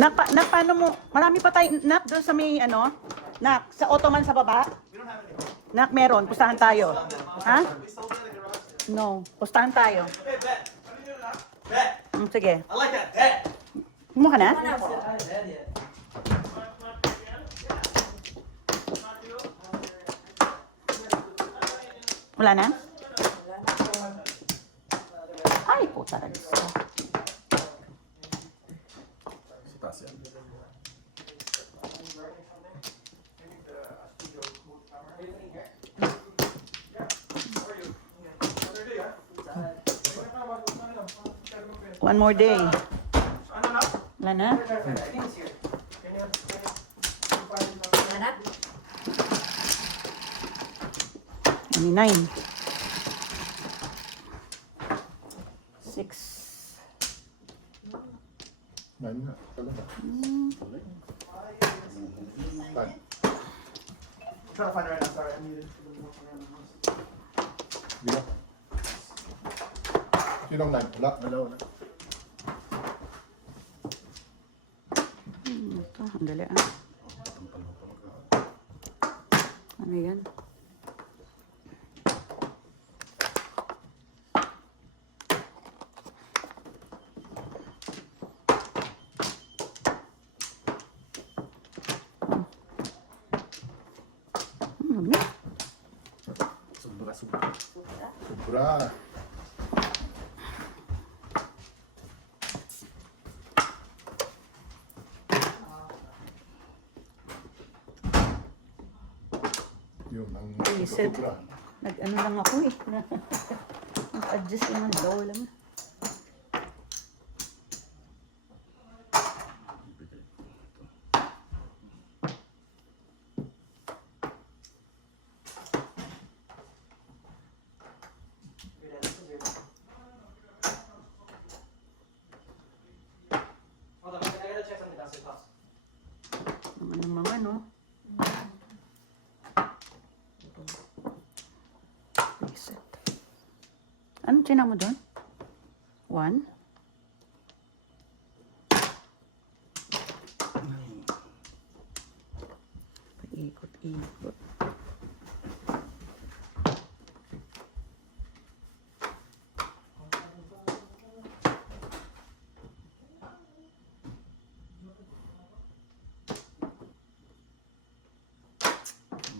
Nak, paano mo? Marami pa tayo, nak, doon sa may, ano? Nak, sa Ottoman sa baba? Nak, meron. Pustahan tayo. Ha? No. Pustahan tayo. Sige. Kumuha ka na? Wala na? Ay, puta rin. One more day. Wala na? Only 9. 6. 9 nga. Talaga. Trying to find it right now. Sorry, I needed to look more around the house. Bila. Sinong 9? Wala. Wala. Ito, ang dali Ano yan? Sobra. Yun, ang Reset. sobra. Nag-ano lang ako eh. Nag-adjust lang ang daw lang. Hold on, I gotta check something downstairs, Pops. Ano mga no? Reset. Anong tsina mo doon? 1? Ikot-ikot.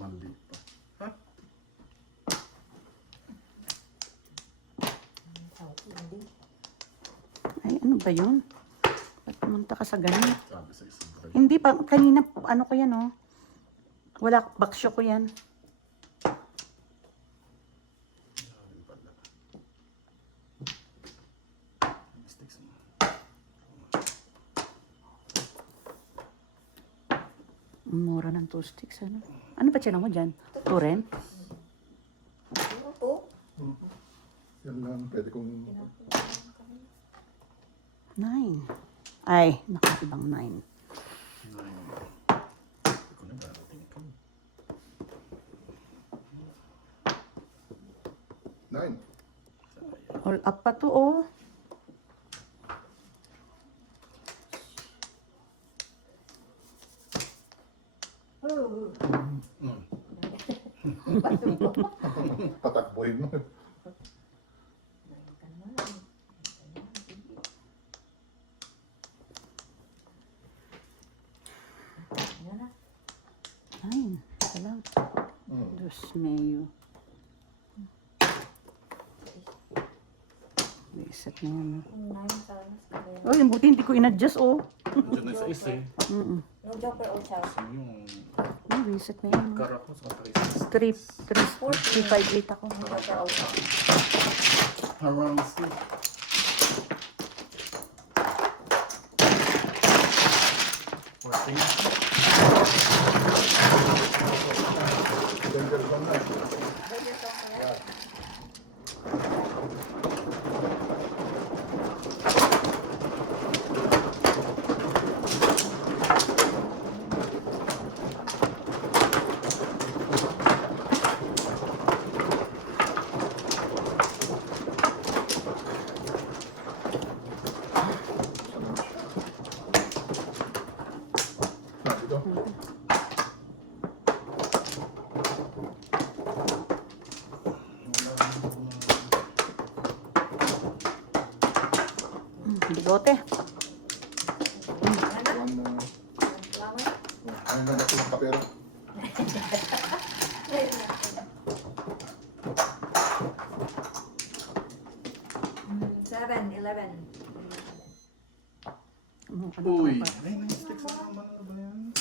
Mali pa. Ay, ano ba yun? Ba't pumunta ka sa ganun? Sabi sa isang break. Hindi pa, kanina, ano ko yan, oh. Wala, baksyo ko yan. Mistakes mo. Mura ng 2 sticks, ano? Ano ba tsina mo dyan? 2 rin? Yan lang, pwede kong... 9. Ay, nakaibang 9. Ikaw na darating ka. 9. All up pa to, oh. Patakboy mo. Ay, ito lang. Diyos mayo. Reset na yan. Oh, yung buti hindi ko in-adjust, oh. Diyan na sa isa eh. Mm-mm. No jumper or chow. Yung Oh, reset na yan. kara ko sa katalis. 358 ako. No jumper or chow. Haram sleep. Working. Danger zone na. Lote. Ano na ito ng kapero? 7, 11. Uy! Ay, may sticks na naman. Ano ba yan?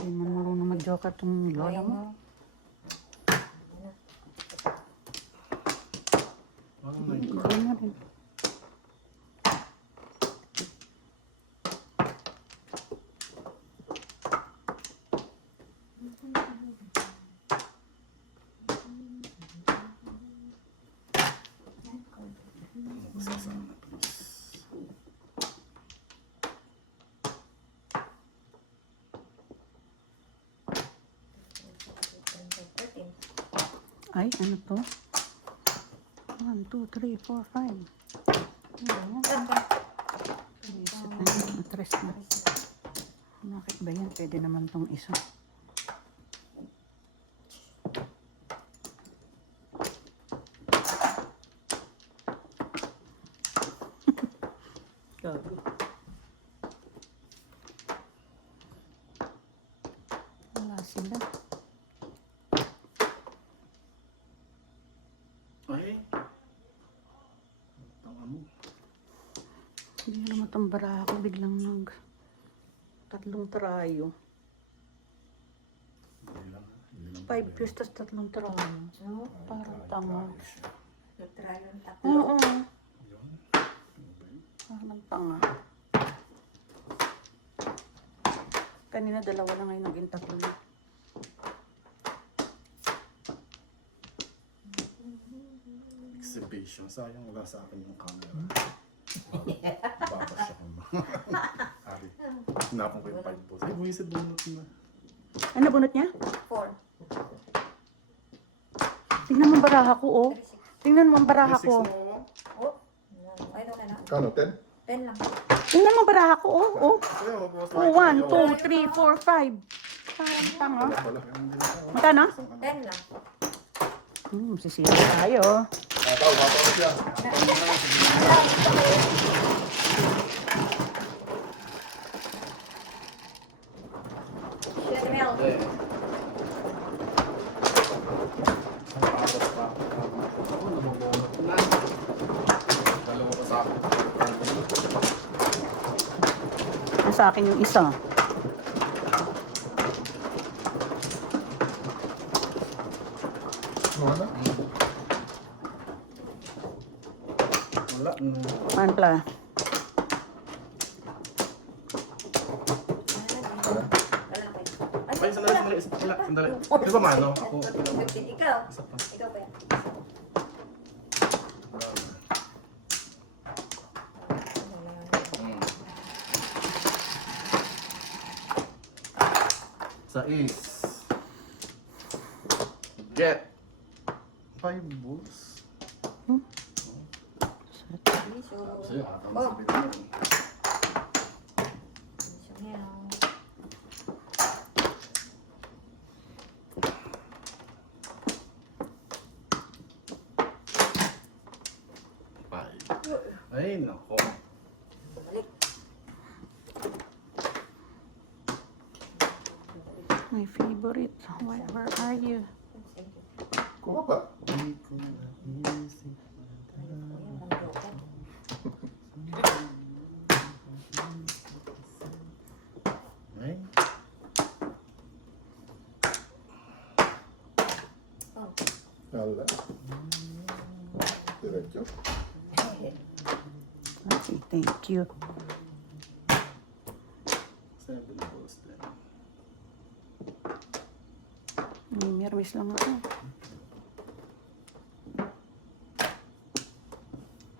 Hindi man marunong mag-joker tong lola mo. Oh my God. Hindi na rin. Sasama, please. Ay, ano to? 1, 2, 3, 4, 5. Ayan. Isip na yun. Matres na. Bakit ba yan? Pwede naman tong isa. Gago. Wala sila. Ay! Tama mo. Hindi na naman itong bara ako. Biglang tatlong trayo. Hindi lang. Hindi lang. 5 years, tas tatlong trayo. Parang tanga. Nag-try yung tatlo. Oo. Yun. Parang tanga. Kanina dalawa na ngayon naging tatlo na. Exhibition. Sayang wala sa akin yung camera. Babasya ko na. Ari. Sinapon ko yung 5 posts. Ay, buwisit bunot na. Ano bunot niya? 4. Tingnan mo ang baraha ko, oh. Tingnan mo ang baraha ko. Oh, ay, okay na. Kano, 10? 10 lang. Tingnan mo ang baraha ko, oh. Oh, Ay, 1, 2, 3, 4, 5. Parang tanga. Magkano? 10 lang. Sisira tayo. Bataw siya. Sugar milk. Sa akin yung isa. Ano na? Wala. Manpla. Ay, sandali. Sandali. Ito ba mano? Ako. 15. Ikaw. Isa pa. Ikaw ba yan? Sais. Get 5 balls. Sa'yo, atang Oh. sabihin. Sugar milk. Ay, nako. Balik. My favorite. Where are you? Thank you. Kuha pa. Hindi ko naisip. Ayan, ang joker. Ay, Oh. Wala. Diretso. Okay, thank you. 7 balls din. May mirmis lang ako.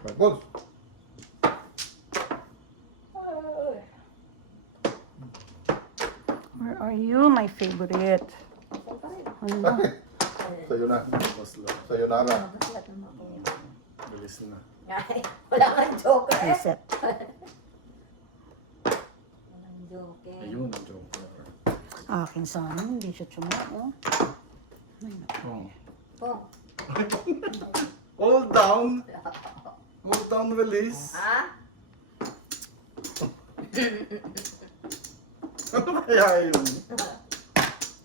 5 balls. Where are you, my favorite? Hala. Sa'yo na. Balls lang. Sa'yo na na. Bilis na. Ay, wala kang joker. Reset. Walang joker. Ayun, ang joker. Akin sana, hindi siya tsumao. Ay, naku. Oh. Pong. Hold down. Cooldown release. Ha? Ano kaya yun?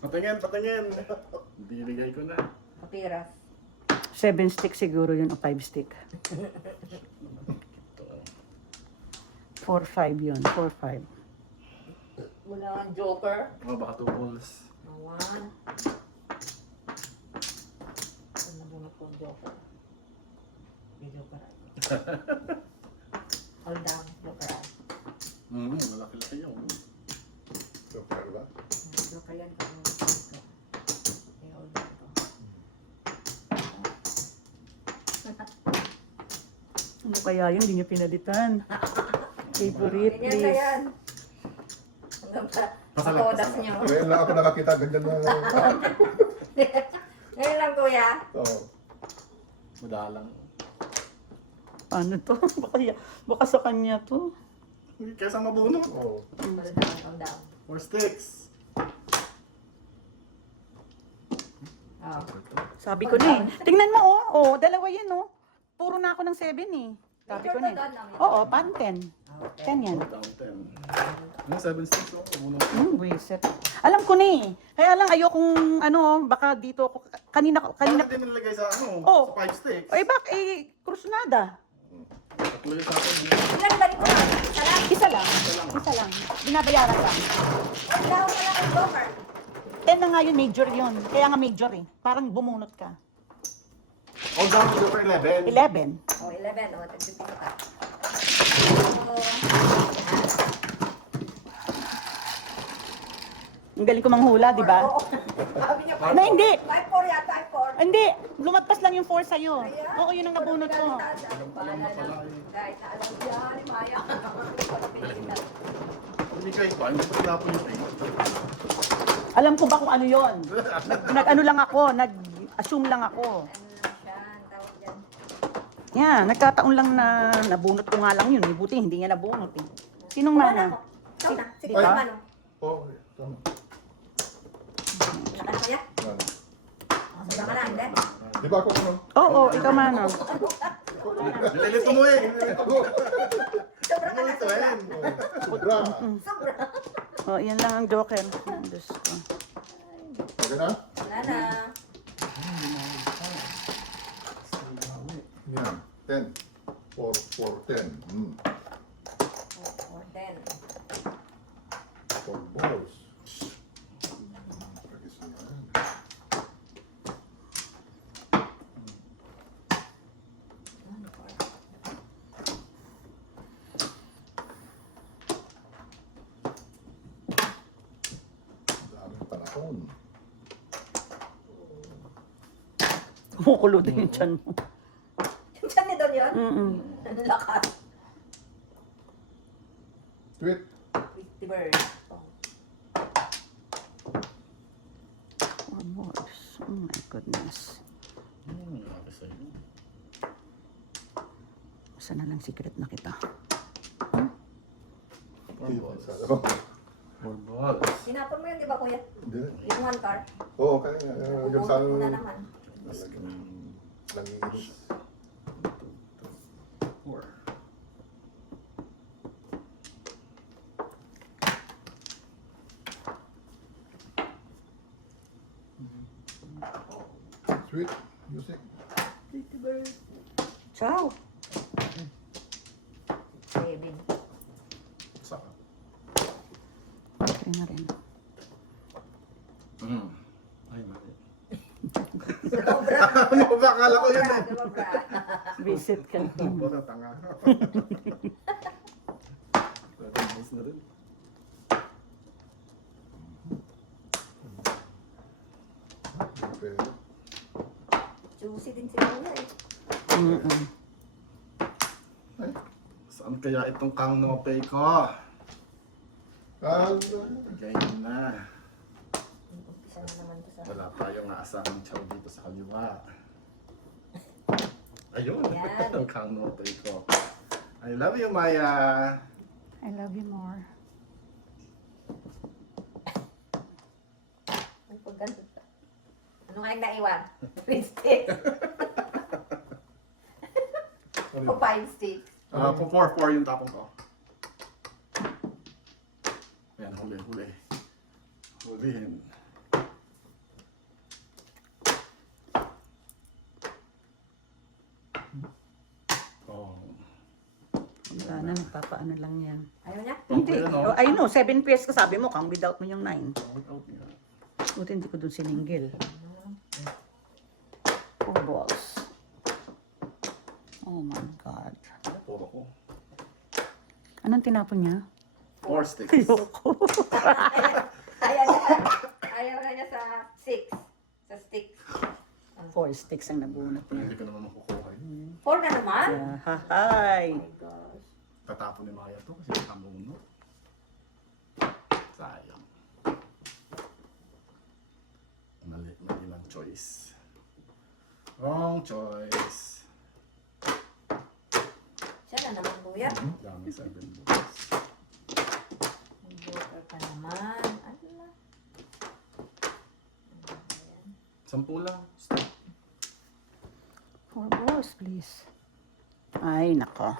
Patingin, patingin. Binigay ko na. Papiras. 7 stick siguro yun o 5 stick. 4-5 yun. 4-5. Wala ang joker. Oh, baka 2 balls. Awan. Ano muna po ang joker? May joker. Hold down. Joker. Malaki-laki yun. Joker ba? Joker yan. May hold down to. Ano kaya yun? Hindi niyo pinalitan. Favorite, Ganyan na please. yan. Hanggang Pasalam, patodas pasalam. nyo. Ngayon lang ako nakakita ganyan na. Ngayon lang kuya. Oo. Madalang. Paano to? Baka sa kanya to. Kesa mabunot. Oo. Hold down. 4 sticks. Oh. Sabi ko na eh. Tingnan mo oh. Oh, dalawa yan oh. Puro na ako ng 7 eh. Sabi ko na eh. Oo, pan 10. 10 yan. Down 10. Yung 7 sticks, oh. Mabunot. Wiset. Alam ko na eh. Kaya lang ayokong ano, baka dito ako, kanina. Bakit din nilagay sa ano? Oh. Sa 5 sticks? Ay bak, eh, krusnada. Tatlo yung sa akin. Ilan ba rin mo? Isa lang. Isa lang. Binabayaran lang. Wala ko na lang ang joker. 10 na nga yun, major yun. Kaya nga major eh. Parang bumunot ka. All down to for 11. 11. Oh, 11. Oh, tagpipito ka. Ang galing ko manghula, di ba? Oo. Sabi niya, Na hindi. 5-4 yata, 5-4. Hindi. Lumagpas lang yung 4 sa'yo. Oo, yun ang nabunot ko. Guys, alam niya ni Maya. Hindi kayo pa, hindi pa tinapon yung tape. Alam ko ba kung ano yon? Nag-ano lang ako, nag-assume lang ako. Ano lang siya, ang tawag dyan. Yan, nagkataon lang na nabunot ko nga lang yun. Buti hindi niya nabunot eh. Sinong mana? Ikaw na. Sige, Diba? ano? Oo. Tama. Nakano kaya? Yan. Sobra ka na, hindi? Di ba ako ano? Oo, ikaw mana. Nililito mo eh. Nililito mo. Sobra ka na, Nililito sobra. eh. Sobra. Sobra. Oh, yan lang ang joker. Diyos ko. Okay na? Wala na. Yan. 10. 4, 10. 4, 10. 4 balls. Pagis na yan. Daming panahon. Kumukulo din yung tiyan mo. Saan ni Don yun? Mm-mm. Ang lakas. Tweet. Pretty bird. Oh. One more. Oh my goodness. Malaki sa'yo. Saan na lang secret na kita? Ano? 4 balls. Tinapon mo yun, di ba kuya? Hindi. Yung one car. Oo, kaya yung Bubunot mo na saan naman. langinis. 4. Sweet music. Ciao. Saving. Saka. Okay na rin. Ay, mali. Sobra. Ano ba? Akala ko yun eh. Sobra. Visit ka. Wala, tanga. 7 balls na rin. Okay. Juicy din si kuya eh. Mm-mm. Saan kaya itong kang nopay ko? Ganyan na. Umpisa na naman to sa... Wala tayong aasahang chow dito sa kaliwa. Ayun. Yan. Ang kang nopay ko. I love you, Maya. I love you more. Ang pagganto. Ano nga yung naiwan? Twin stick. O 5 sticks. For 4 yung tapong ko. Ayan, huli. Hulihin. Oh. Wala na, nagpapaano lang yan. Ayaw niya? Hindi. Ayan, Oh, I know, 7 pairs ka sabi mo, kang without mo yung 9. Without nga. Buti hindi ko dun siningil. 4 balls. Oh my God. Puro ko. Anong tinapon niya? 4 sticks. Ayoko. Ayaw na niya sa 6. Sa sticks. 4 sticks ang nabunot niya. Hindi ko naman makukuha yun. 4 na naman? Yeah, hi. Oh my gosh. Tatapon ni Maya to kasi nakamuno. Sayang. Mali lang choice. Wrong choice. Siya na naman, kuya. Dami 7 balls. Joker ka naman. Ano na? Ayan. 10 lang. 4 balls, please. Ay, nako.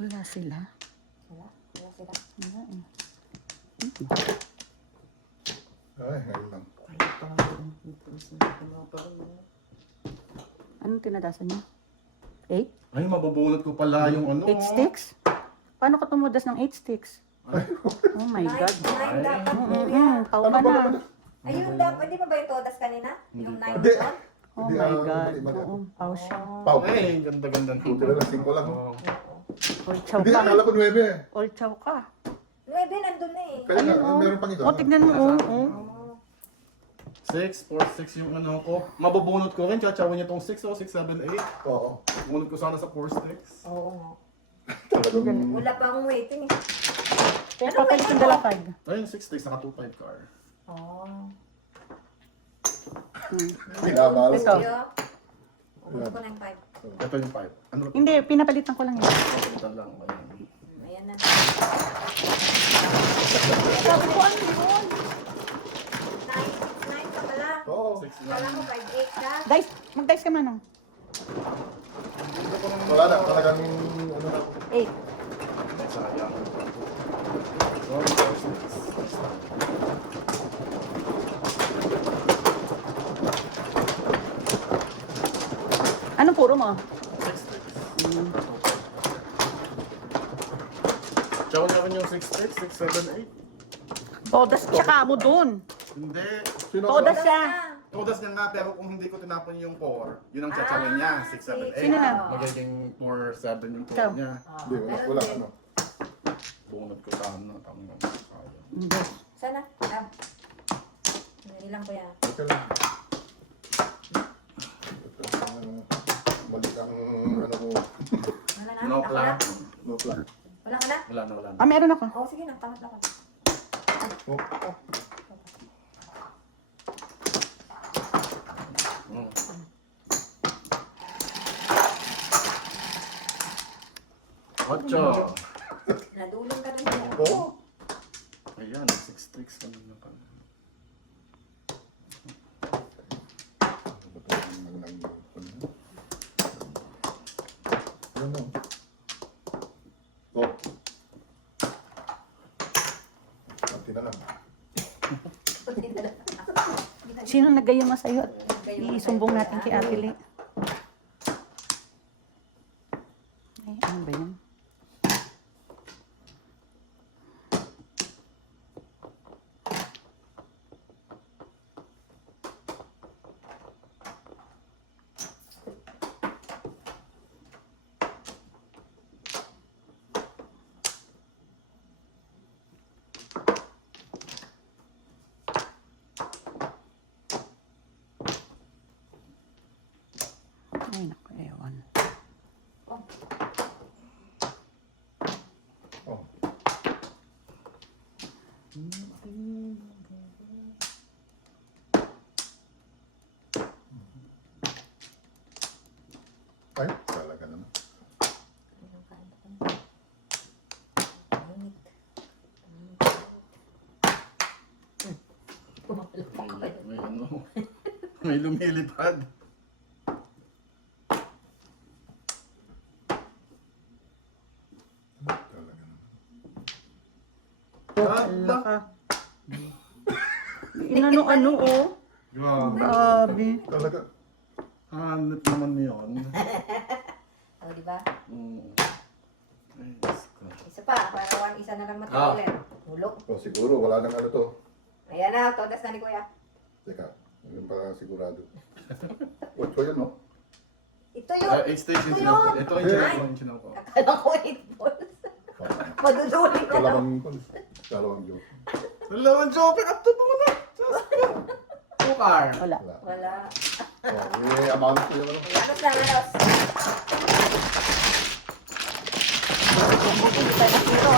Wala sila. Wala? Wala sila. Wala eh. Ay, ngayon lang. Anong tinadasan niya? 8? Ay, mabubunot ko pala yung ano. 8 sticks? Paano ka tumudas ng 8 sticks? Oh my God. 9 dapat, kuya. Pau ka na. Ayun dapat. Hindi pa ba yung todas kanina? Yung 9 Hindi. doon? Oh Hindi, my ah, God. mali. Oo, pau siya. Pau. Ay, ganda-ganda. Buti na lang, 5 lang. Oh. All chow Hindi, ka. akala ko 9. All chow ka. 9 nandun na eh. Kaya Ayun, nga, oh. meron pang isa. O, tignan mo. Oh. 6, 4, 6 yung ano ko. Mabubunot ko rin. Tsachawin niya tong 6 o 6, 7, 8. Oo. Bunot ko sana sa 4 sticks. Oo nga. Talagang, Wala pa akong waiting eh. Kaya papalit yung dala 5. Ayun, 6 sticks. Naka 2-5 car. Oh. pinabalo. Ito. Kuya. Ubus ko na yung 5. Ito yung 5. Ano? Hindi, pinapalitan ko lang yun. Pagpalitan lang. Ayan. Ayan na. Sabi ko, ano yun? 9 ka pala. Oo. 6 Kala lang. ko 5-8 ka. Dice, mag-dice ka manong. Wala na, talagang, ano, 8. Sayang. Sorry, 4 sticks. Anong puro mo? 6 sticks. Tsawin naman yung 6 sticks. 6, 7, 8. Todas tsaka mo dun. Hindi. sino Todas ka? siya. Todas niya nga, pero kung hindi ko tinapon yung 4, yun ang tsachawin niya. 6, 7, 8. Sino na? Magiging 4, 7 yung Ikaw. 4 niya. Hindi, wala, ano. Bunot ko sana. Sayang. Hindi. Sana. Ilang ko yan. Okay lang. Mali ang, ano mo, Wala na? No Ako plan. na? no plan. Wala ka na? Wala na, wala na. Ah, meron ako. Oo, sige na. Tangat ako. Oh, Mm. Ocho. Nadulong ka dun. Oo. Ayan, 6 sticks ka na pala. Yun lang. Oh. Konti na lang. Sino nagayama sa'yo? Isumbong natin kay Ate Lee. Ay, ano ba yun? Ay, naku, ewan. Oh. Ay, talaga naman. May ano, may lumilipad. Inano-ano, oh. Grabe. Grabe. Talaga. Hanap naman yun. O, di ba? Mm. Ay, Diyos ko. Isa pa, para isa na lang matira ulit. Hulog. O siguro, wala nang ano to. Ayan na, todas na ni Kuya. Teka, yun pa sigurado. 8 yun, no? Ito yun. Ah, 8 stations Ito na po. yun. Ito yung chinaw ko. Akala ko 8 balls. Maduduling ka lang. Dalawang joke. Dalawang joke. At ito muna. Diyos ko. Tukar. Wala. Wala. Wala. Oh, amount ko yun, ano? Anos na, anos. Hindi tayo natiro.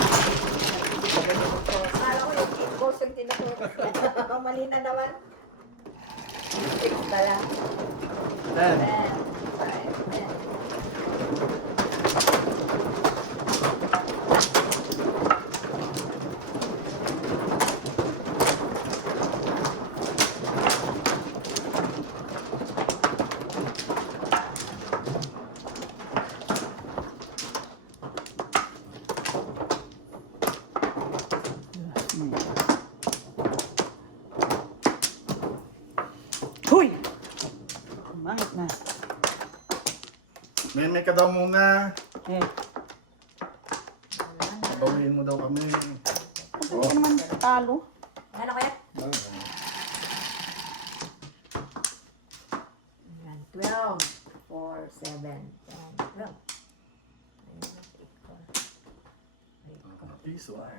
Akala ko yung 8 balls yung tinaturo. Mali na naman. 6 pala. 10. 10. 5, 10. Huy! Mangit na. May ka daw muna. Eh, Bawiin mo daw kami. kasi hindi naman talo. Ano Kuya? Ayan, 12, 4, 7, 10, 12. Ayun na, 8, 4. Piso ah.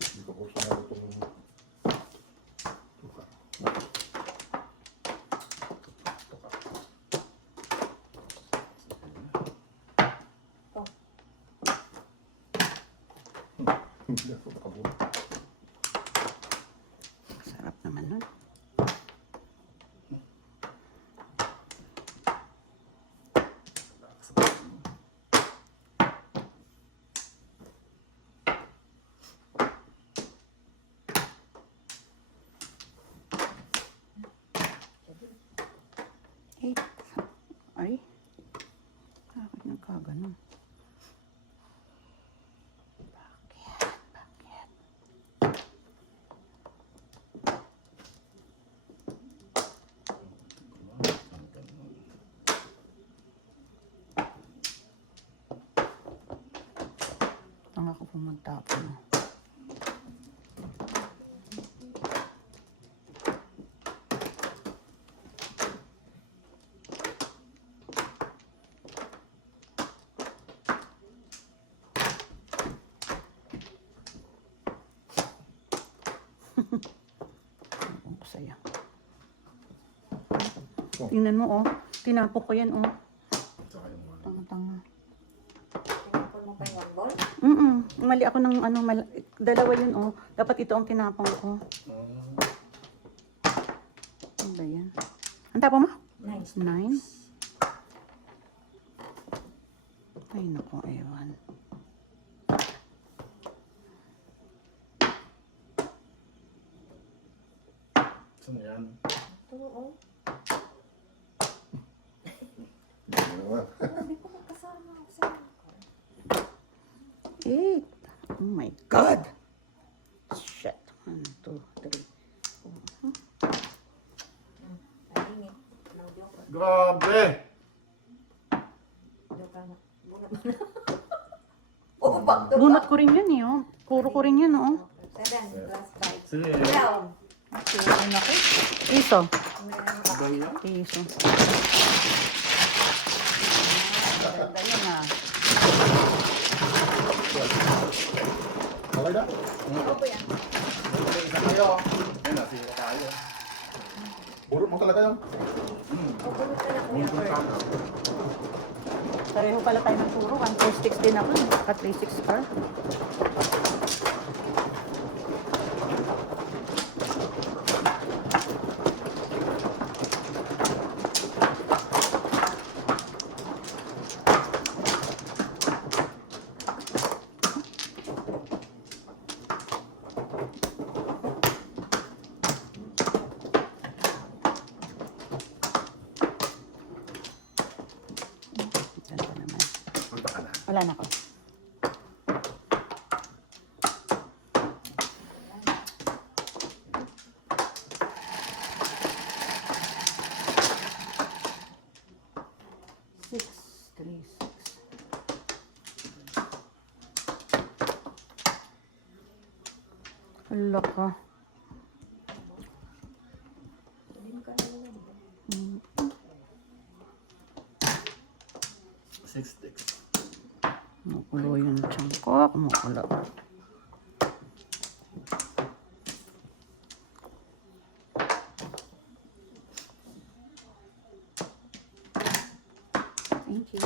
Hindi ko po sanado itong... Hindi ako nakabuo. Sarap naman nun. Eight. Ay. Bakit nagkaganon? Bakit? Bakit? Ang ako pumagtapon. Ewan ko sa'yo. Tingnan mo, oh. Tinapok ko yan, oh. Tsaka yung one. Tanga-tanga. Tinapon mo pa yung 1 ball? Mali ako ng ano, dalawa yun, oh. Dapat ito ang tinapong ko. Ano ba yan? Ang tapong mo? 9. 9? Ay, naku, ewan. Saan yan? Oo. Hindi naman. Sabi ko kasama ako sa 8. Oh my God! Shit. 1, 2, 3. Ayingit. No joke. Grabe! Joke na. Bunot mo na. Oh, back to Bunot back. ko rin yan, eh, oh. Puro ko rin yan, oh. 7 plus 5. Sige. 12. Okay, naku. Iso. Ba yan? Iso. Ganda yan, ah. Okay na? Ikaw po yan. Isa kayo. Yan na, sige tayo. Burot mo talaga yun. O, bunot ka na Kuya Bert. Pareho pala tayo ng puro. 1, 4, 6 din ako. Naka 3, 6 car. Ganda naman. Wala na ako. Six, three, six. Hala ka. Six sticks. Kumukulo yung tiyan ko. Kumukulo. Thank you.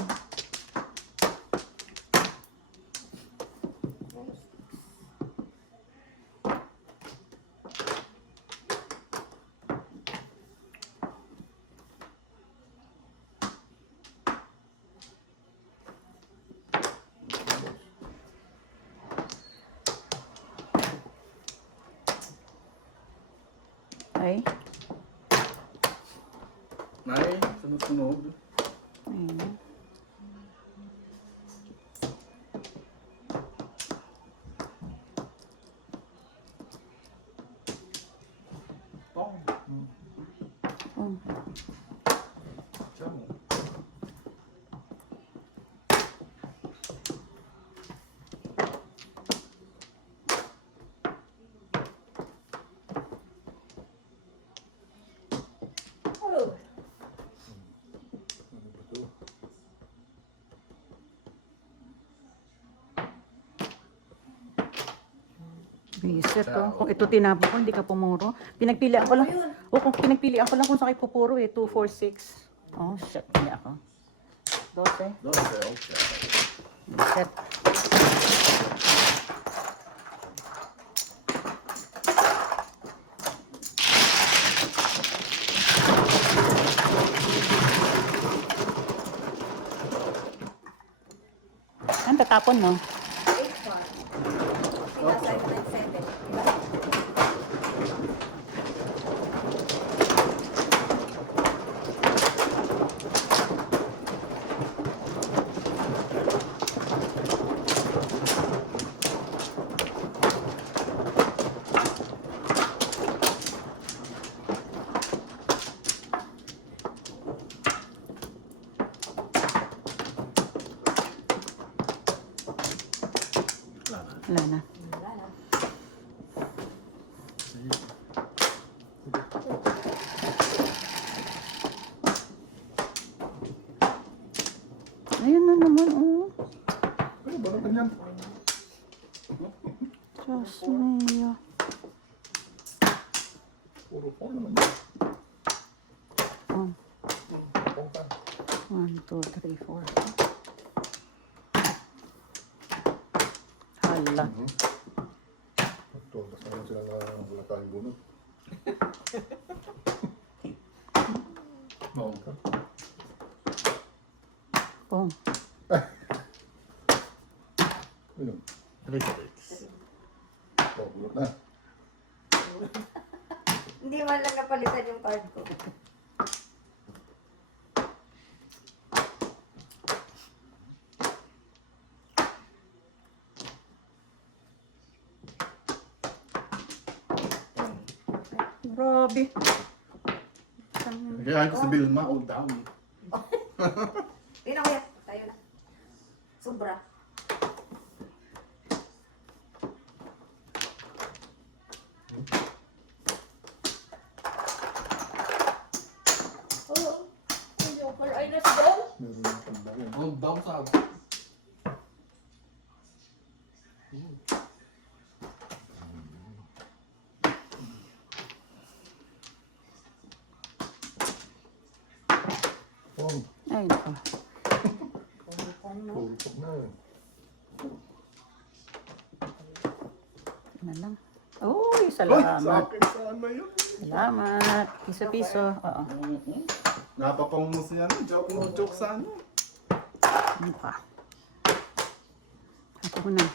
Ay. Nay, sunod-sunod. Ayun. Pong. Oh. Chamo. Oh. Ano ba to? Bisit oh. Kung ito tinapos ko, hindi ka pumuro. Pinagpilian ko lang. O kung pinagpilian ko lang kung saan kayo pupuro eh. 2, 4, 6. Oh, shit. Hindi ako. 12. Doon okay. Bisit. Ang tatapon mo. 8-1. Sinasay mo ng 7. Diba? Wala na. Wala na. Ayun na naman oh. Ano ba naman yan? Diyos mio. Puro pong naman yan. Oh. Pong ka. 1, 2, 3, 4. Hala. Ito, basta naman sila na wala tayong bunot. Pong. Pong. Ano? Three sticks. Oh, bunot na. Hindi man lang napalitan yung card ko. Grabe. Kaya ko sa Vilma, all down. Yun ako yan. Tayo na. Sobra. Oo. Joker, ay let's go. Meron yung tanda rin. All down sa Pong. Ay, nako. Puro pong na. Na lang. Uy, Hoy, sa salamat. akin sana yun. Salamat. Piso-piso. Oo. Napapang mo siya. Joke mo, joke sana. Ano pa? Ako ko na.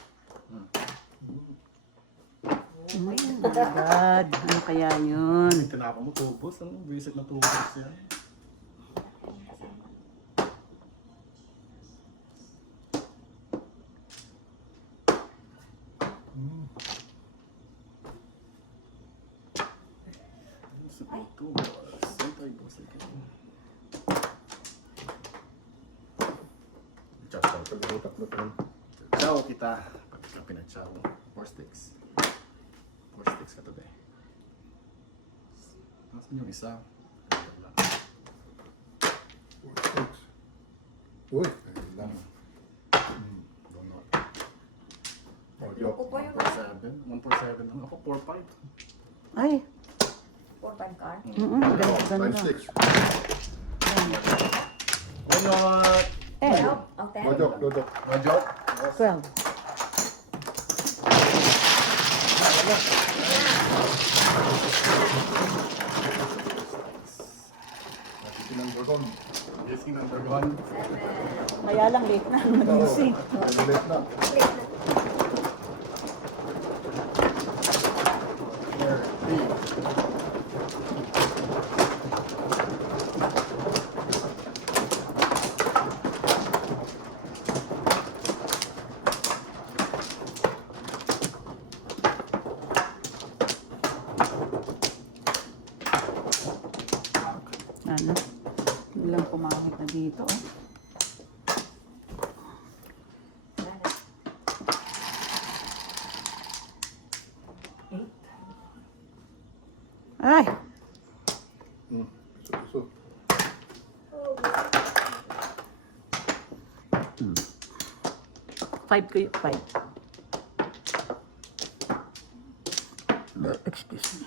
Oh my God. Ano kaya yun? Tinapa mo tubos. Ano? Visit na tubos yan. Ito, sentay po sa ito. Ciao, ciao. Pag-utak na ito. Ciao kita. Pati ka pinag-ciao. 4 sticks. 4 sticks ka today. Nasaan yung isa? Uy, ayun lang. Donut. Oh, Loko joke. po yun. 147. 147 lang ako. 4-5. Ay, 4-5 car. ganun na. 5-6. Donut! 10, Ang 10. Dodok, dodok. No joke? 12. Nakiki ng dragon. Guessing number 1. 7. Kaya lang late na. Magising. Ulit na. 3. Ano? Bilang pumahit na dito. Oh. Ay, Suso. 5 kayo. 5. Excuse me.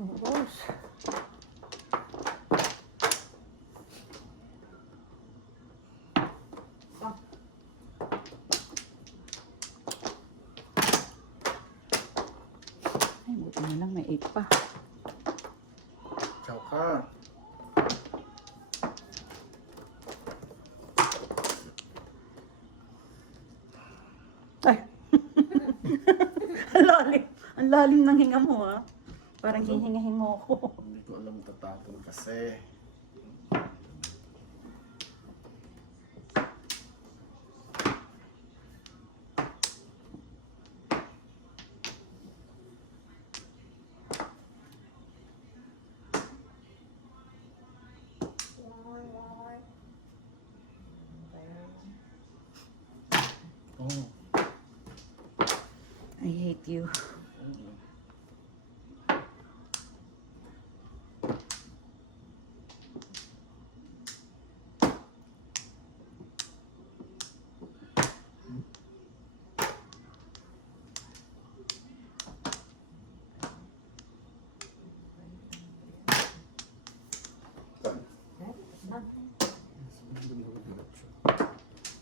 Rose. Ay, buti na lang may 8 pa. Ciao ka. Ay. Ang lalim. Ang lalim ng hinga mo, ha? Parang hihingahin mo ako. Hindi ko alam tatapon kasi. Oh. I hate you.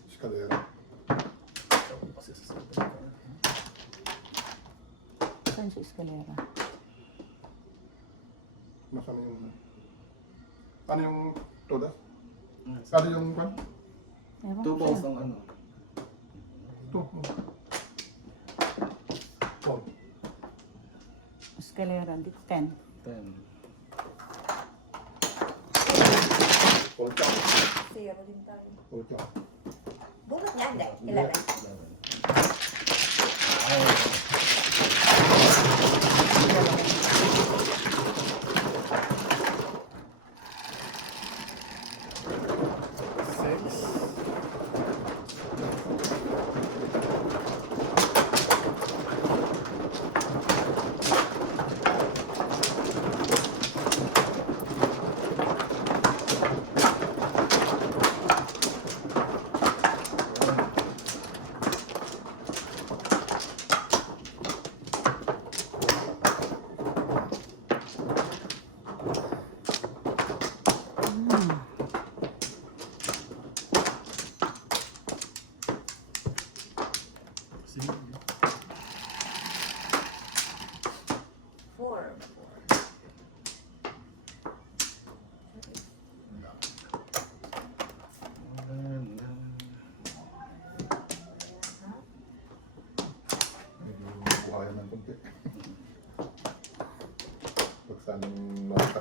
Escalera. Ciao kasi sa sabi. Saan sa eskalera? Masama yung... Ano yung todas? Yes. Ano yung kwan? Ewan 2 ko balls sa'yo. ng ano. Ito. Oh. Eskalera, dito 10. 10. All chop. 0 din tayo. All chop. Bunot niya, hindi. 11. 6.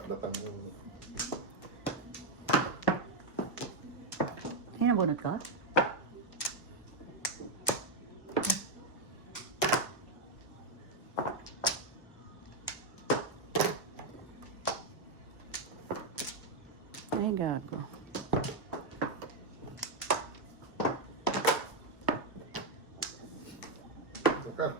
Datang mo. Ay, nabunot ka? Ay, gago. Sukar.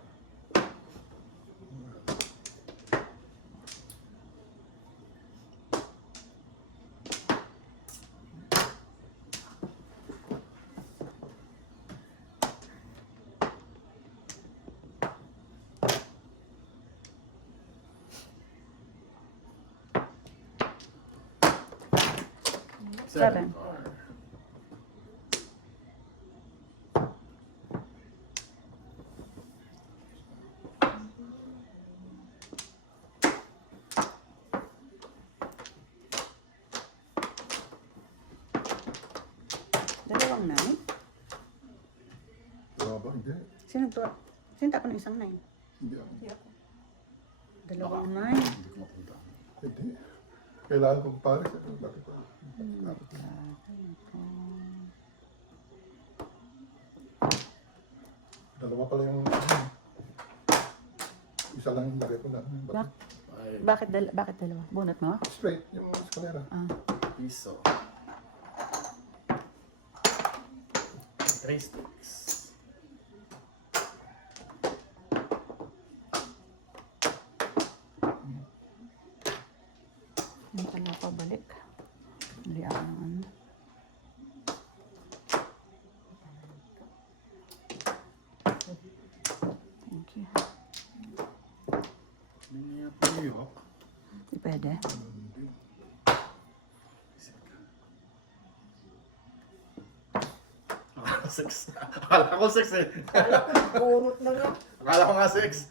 Seven. Dalawang nine? Wala ba? Hindi. Sino to? Sino tapo ng isang nine? Hindi ako. Dalawang nine. Hindi ko mapunta. Hindi. Kailangan kong pare. Bakit ba? Dalawa pala yung... Isa lang yung lagay ko na. Bak Ay, bakit dalawa? Bunot mo? Straight, yung eskalera. Ah. piso. 3 sticks. Hindi pala ako balik. Hindi ako ng ano. Thank you. Hindi niya puyok. Hindi pwede. Akala ko 6. Akala ko 6 eh. Kala ko bunot na nga. Akala ko nga 6.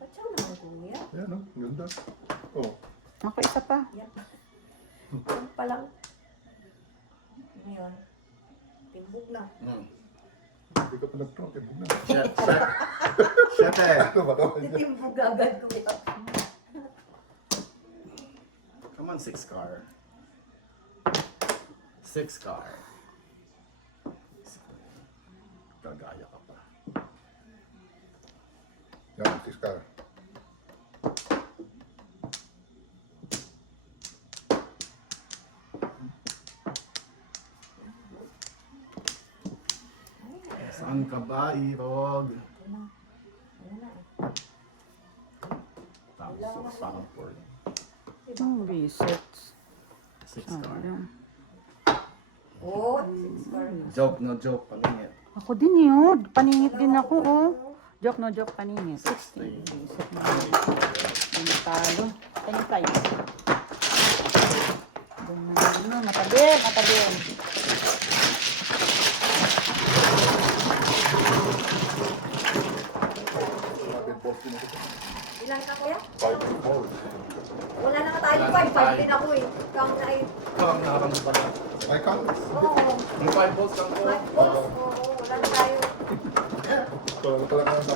Ba't siya naman kuya? Yan, no? Ganda. Oh. Ako isa pa. Yan. Yan pa lang. Ngayon, timbog na. Hindi ka pa nag-draw. Tibog na. Siyete. Ano ba ito? Titimbog agad ko ito. Come on, 6 car. 6 car. Gagaya ka pa. Yan, 6 car. Saan ka ba, Irog? Ano na eh. Tapos, parang 4. Ang visits. 6 car. Sayang. Oh, 6 car. Joke, no joke. Palingit. Ako din yun. Paningit din ako, oh. Joke no joke, paningit. 16. Visit na. Hindi talo. 25. Doon na, ano, matabi, matabi. Ilan ka kuya? 5 balls. Wala na nga tayo 5. 5 din ako eh. Count na eh. Parang nakakang pala. I count. Oo. Yung 5 volts lang po. 5 balls. Oo, wala na tayo. So, ano pala ka na?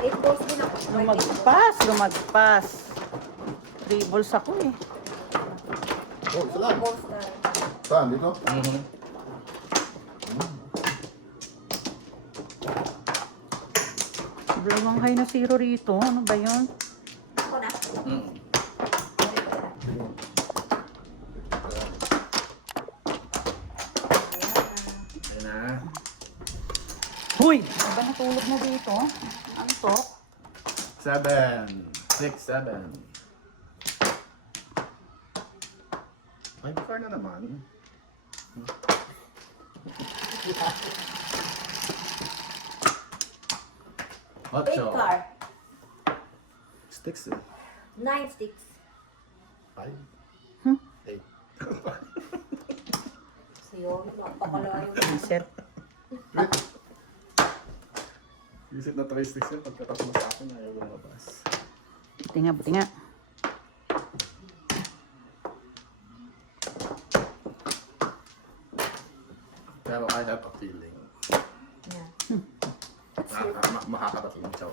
8 balls din ako. Lumagpas, lumagpas. 3 balls ako eh. Oh, isa 8 lang. balls na. Saan? Dito? Dalawang high na zero rito. Ano ba yun? Ako na. Ayun na. Huy! Ano ba natulog mo dito? Antok? 7. 6, 7. 5 car na naman. Eight Ocho. car. Sticks eh. 9 sticks. 5. Hmm? 8. Siyo, napakalayo. Reset. Visit na 3 sticks yun. Pagkatapos mo sa akin, ayaw lumabas. Buti nga, buti nga. Pero I have a feeling. Yan. Makakatatlong chow.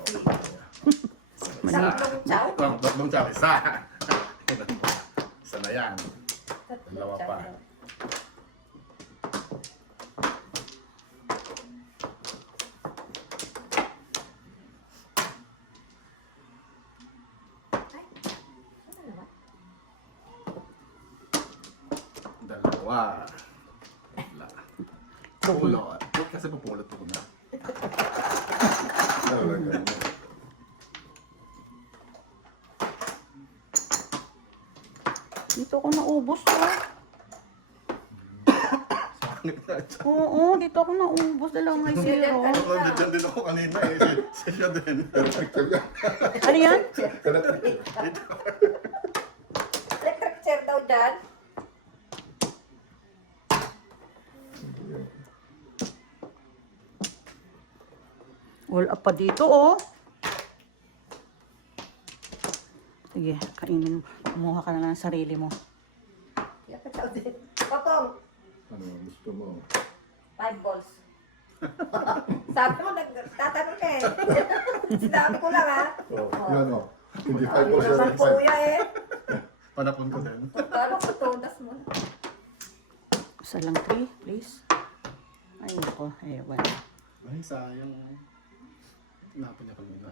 Mali. Saktong chow. Tatlong chow. Isa. Ayan. Dalawa pa. Dalawa. Wala. Pulot. Kasi pupulot ko na. Talaga. Dito ako naubos oh. Oo, dito ako naubos. Dalawang may zero. Nandiyan din ako kanina eh. Siya din. Electric chair yan. Ano yan? Electric. Electric chair daw dyan. Wala pa dito oh. Sige, kainin mo. Kumuha ka na lang ng sarili mo. Popong, Ano, gusto mo? 5 balls. Sabi mo, nagtatanong ka eh. Sinabi ko lang ha. Oh, yan o. Hindi Ay, 5 balls, naman 75. kuya eh. Panapon ko din. Talo, patunas mo. Isa lang 3, please. Ay, nako. Ewan. Ay, sayang. Tinapon niya kanina.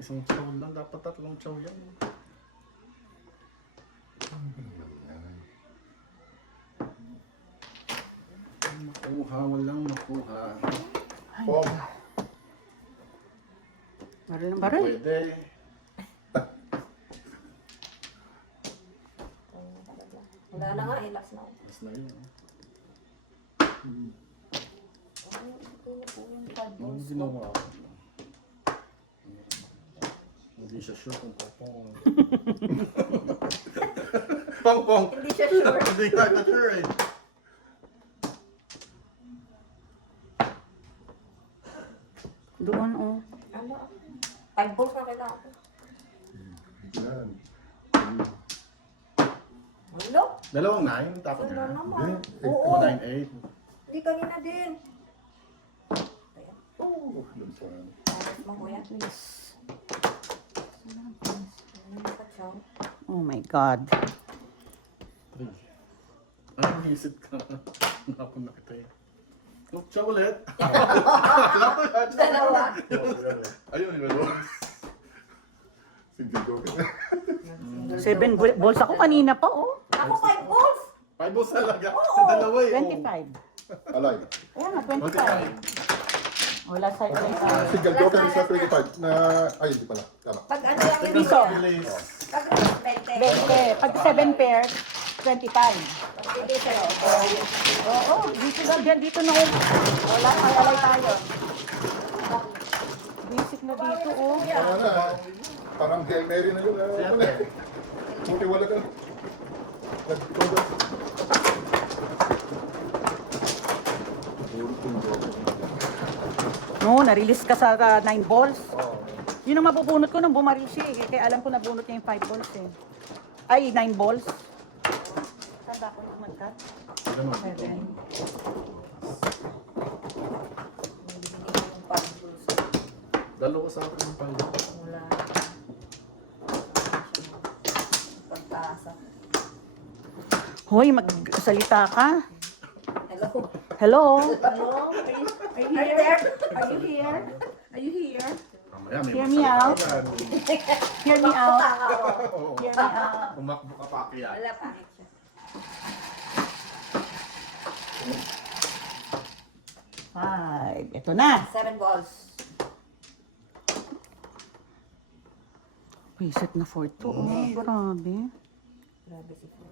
Isang chow lang. Dapat 3 chow yan. Makuha, walang makuha. Oh, Baril ng baril. Pwede. Wala na nga, eh, last na. Mas na yun. Anong ginawa ko? Hindi siya sure kung papong. Pong! Hindi siya sure. Hindi ka na sure eh. Doon oh. Ano? 5 balls na kailangan ko. yan. Ano? Dalawang 9, tapos Wala na. naman. Hindi. Oo. 9, 8. Hindi kanina din. Ayan. Oh, dun sa... Tapos mo kuya. Please. Ano yung kachaw? Oh my God. 3. Ano, isip ka? Napon na kita eh. Look, siya ulit. Dalawa. Ayun, yun. Sige, go. 7 balls ako kanina pa oh. Ako 5 balls. 5 balls talaga. Oo. Sa dalawa eh. 25. Alay. Ayan na, 25. Wala sa Single token sa 25 na... Ay, hindi pala. Tama. Pag ano yung yun? Piso. Pag 20. 20. Pag 7 pairs, 25. Hindi sa'yo. Oo, dito na, dito na oh. Wala, alay tayo. Basic na dito oh. Tama na. Parang Hail Mary na yun. Buti wala ka. Nag-total. No, na-release ka sa 9 balls. Yun ang mabubunot ko nung bumaril siya eh. Kaya alam ko nabunot niya yung 5 balls eh. Ay, 9 balls. Kada ako yung mag-cut. Ganun. 7. Dalawa sa akin yung 5. Wala. Pagtasa. Hoy, magsalita ka. Hello. Hello? Hello? Are you there? Are you here? Are you here? Mamaya may Hear me out. Hear me out. Oo. Hear me out. Tumakbo ka pa kaya. Wala, pangit siya. Five. Ito na. 7 balls. Reset na for ito. Oh, grabe. Grabe si Flo.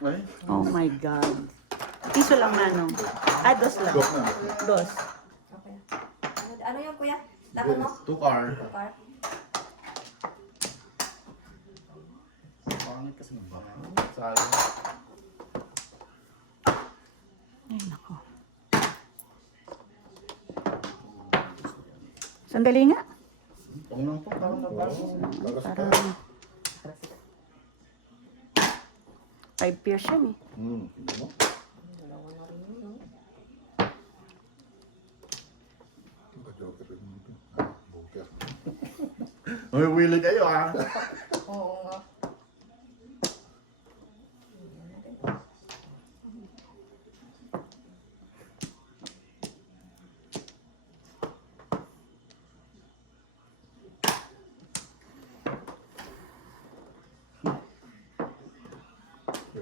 Ay, Oh my God. Piso lang manong. Ah, dos lang. Go na. Dos. Okay. Ano yung kuya? Dako mo? 2 car. Car? Pangit kasi ng bahay. Sayang. Ay, nako. Sandali nga. Huwag nang po, parang nabasa. Taras ka. Para 5 pairs yan eh. Tignan mo. Dalawa na rin yun, no? Naka-joker rin dito. Boker. May willy kayo ah. Oo nga.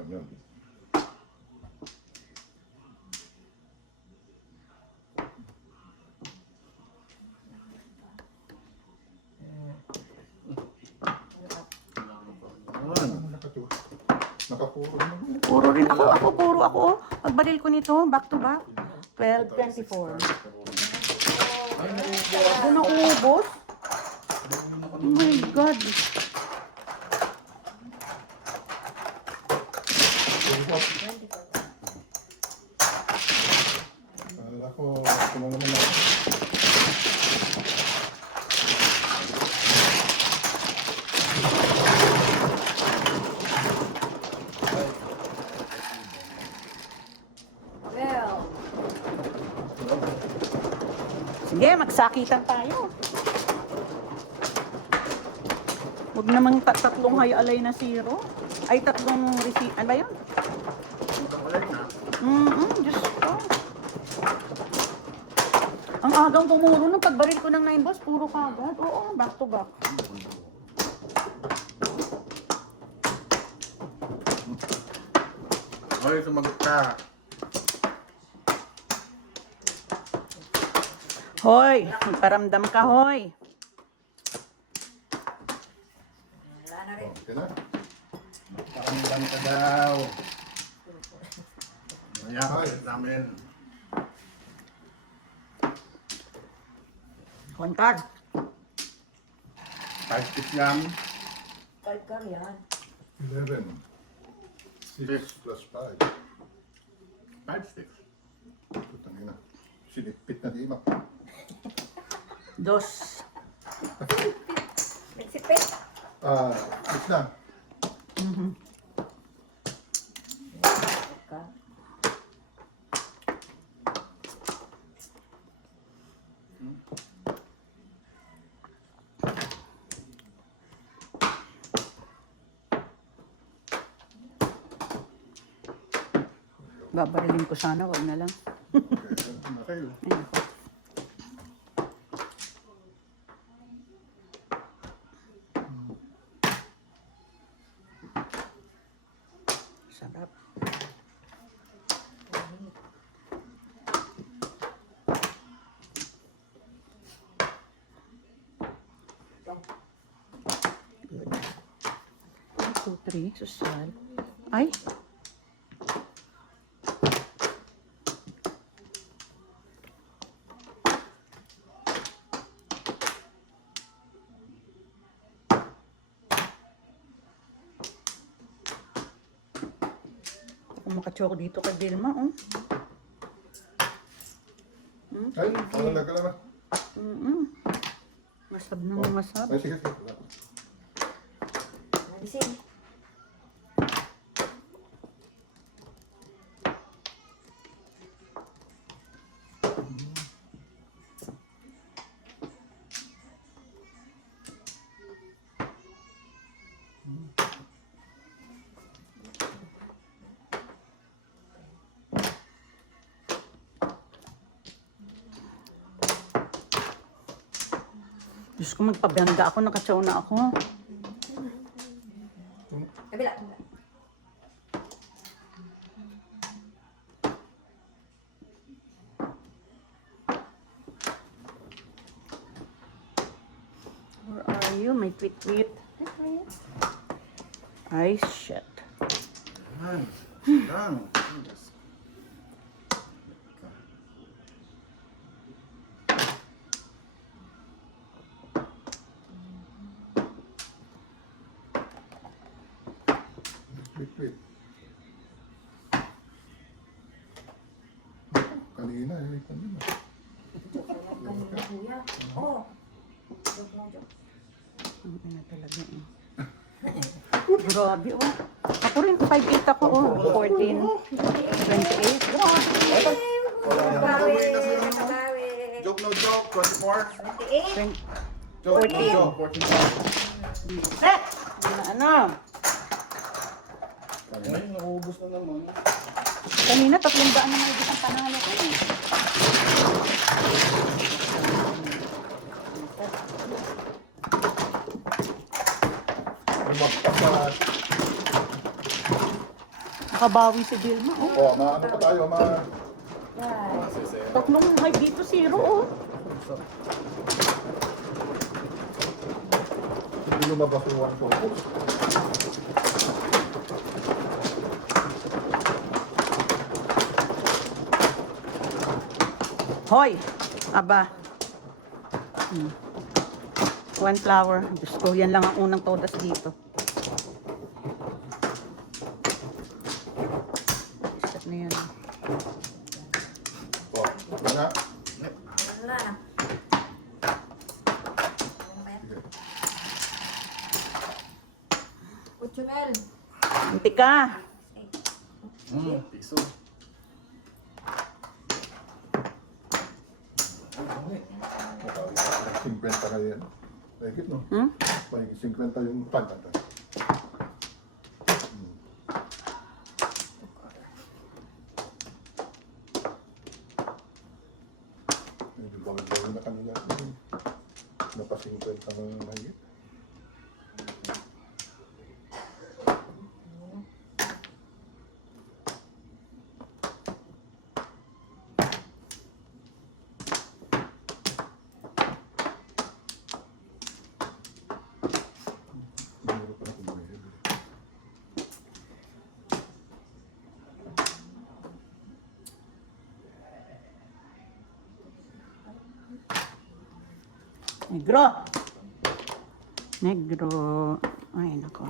Yan. Nakapuro naman. Puro rin ako. Puro ako. Pagbaril ko nito, back to back. 12.24. Ano na ubos? Oh my God. Akala ko, naman ako. Well, Sige, magsakitan tayo. Huwag namang tatlong high-alay na zero. Ay, tatlong receipt. Ano ba yun? Diyos ko. Ang agang tumuro nung pagbaril ko ng 9 balls, puro kagad. Oo, back to back. Hoy, sumagot ka. Hoy, magparamdam ka, hoy. wala na rin. Okay na. Paramdam ka daw. Ayan, Ay. namin. Kontag. 5 tips yan. 5 ka yan. 11. 6 plus 5. 5 sticks. Putang ina. Sinipit na di ma. Dos. Sipit. 6 na. Ka. Babarilin ko sana, wag na lang. Okay. Ayun. Sarap. Good. 1, 2, 3, social. Ay, makachoko dito kay Vilma, oh. Ay, wala ka lang. Masab na masab. Ay, sige. Nagising. Diyos ko, magpabanda ako, nakatsaw na ako. Kabila. Where are you, my tweet-tweet? Ay, shit. Yan. Yan. Wait. Kanina, kanina. Kanina, kuya. Oo. Joke mo, joke. Ano na talaga, eh. Grabe, oh. Ako rin, 5'8 ako. Oh. 14, 28. Bawi, Wait, kasi yung bawi. joke no joke, 24. 28. Joke no 14. joke, 14. Set! Ano? Ay, naubos na naman. Kanina, 300 na may isang panalo ko eh. Magpapas. Nakabawi si Vilma. Oh. Oh, maano pa tayo, Tatlong high dito, 0 oh. Hindi lumabas yung 1 Hoy! Aba. One flower. Diyos ko, yan lang ang unang todas dito. Set na yan. Oh, ito na. Wala. Uchumel. Hindi ka. Piso. 50 na yan. Mahigit, no? Hmm? Mahigit 50 yung pan. Medyo bawal-bawal na kanila. Napa 50 na mahigit. Mahirap pa na kumain. Negro. Negro. Ay, nako.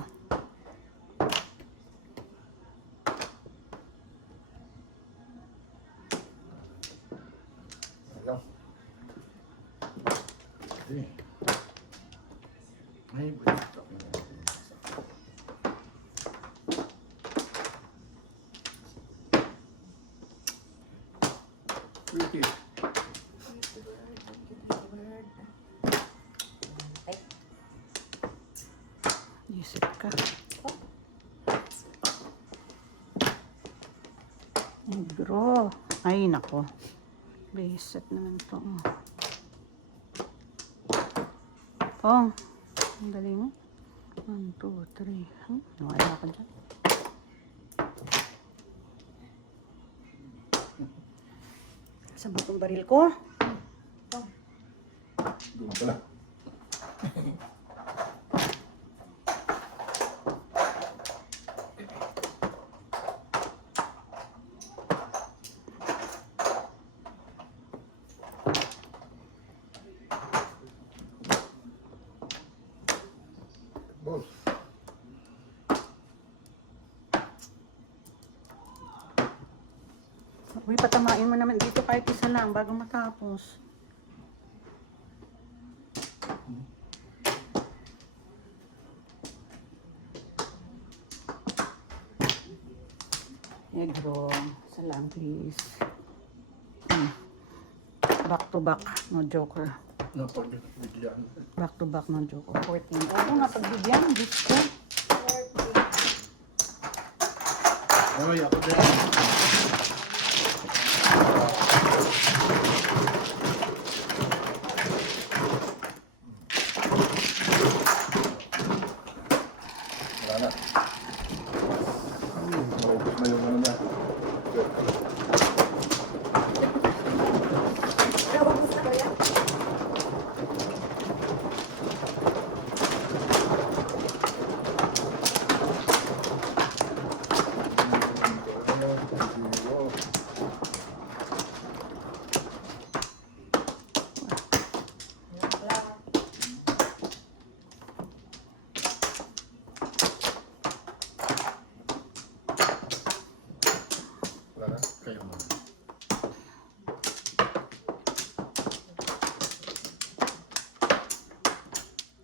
Ayaw. Ay, wait. Pretty. Isip ka. Negro. Ay, nako. Basic naman to. Pong. Ang galing mo. 1, 2, 3. Nawala ka dyan. Saan ba itong baril ko? Doon pala. Boss. Uy, patamain mo naman dito kahit isa lang bago matapos. Negro. Salam, please. Back to back, no joker. Napagbigyan. Back to back, no joker. 14. Oo, napagbigyan. Diyos ko. Ay, ako din. Wala na. Maubos na yung ano na. Naubos na ba yan? Wala na. Kayo man.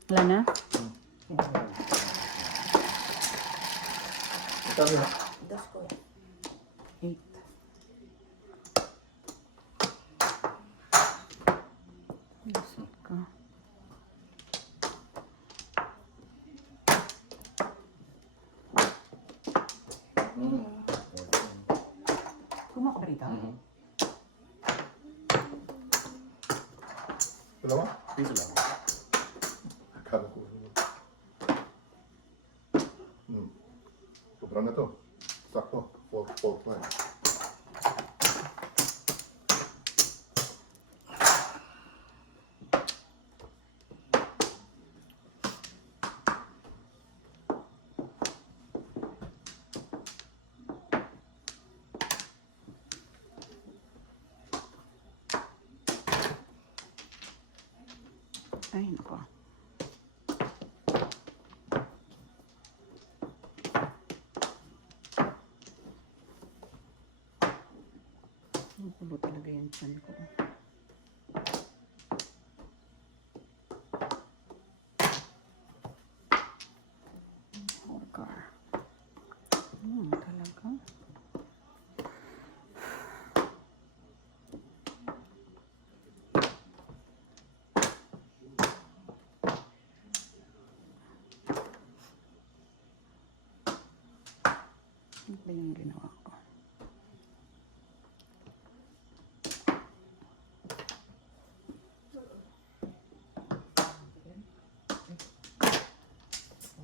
Wala na? Kami na. Dos ko yan. 8. Isip ko. Kumain ka ba rito? Dalawa? Piso lang. Akala ko. Sobra na to. Sakto. 4, 5. Ay, nako. Ang gulo talaga yung tiyan ko. Horgar. Talaga. Ano ba yung ginawa ko?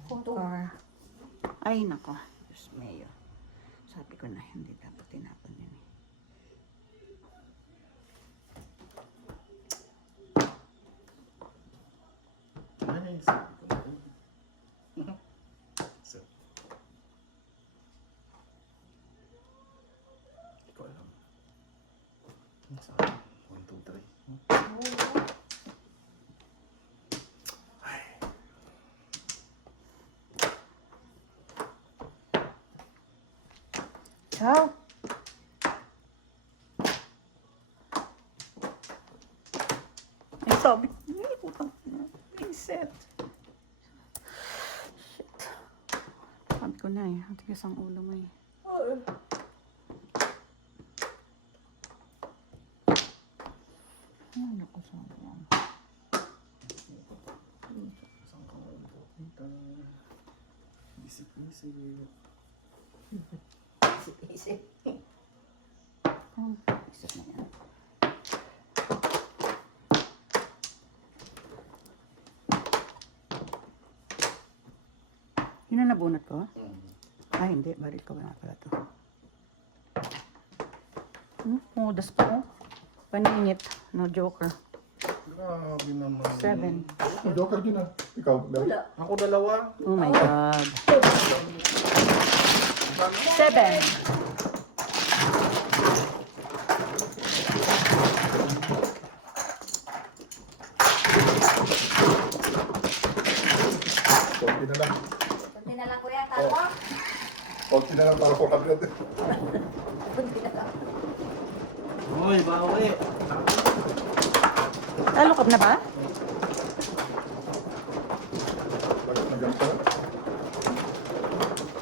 Horgar. Ay, nako. Diyos mayo. Sabi ko na, hindi dapat tinapon yun eh. Ay, sabi ko na. So. Hindi ko alam. Sa 1, 2, 3. Ciao. Ay, sabi ko, ay, putang ina. Reset. Shit. Sabi ko na eh, ang tigas ang ulo mo eh. Ay, naku, sabi ko. Saan ka nga pupunta? Isip-isip. Isip. Isip na yan. Yun ang nabunot ko? Ay, hindi. Barit ko ba na pala ito? Mudas pa oh. Paningit. No joker. Grabe naman. 7. Oh, Joker din ah. Ikaw, Mel. Wala. Ako dalawa. Oh my God. 7. Konti na lang. Kunti na lang kuya, tawa. Konti na lang para 400. Kunti na lang. Uy, bawi. Look up na ba? Bakit na ganito?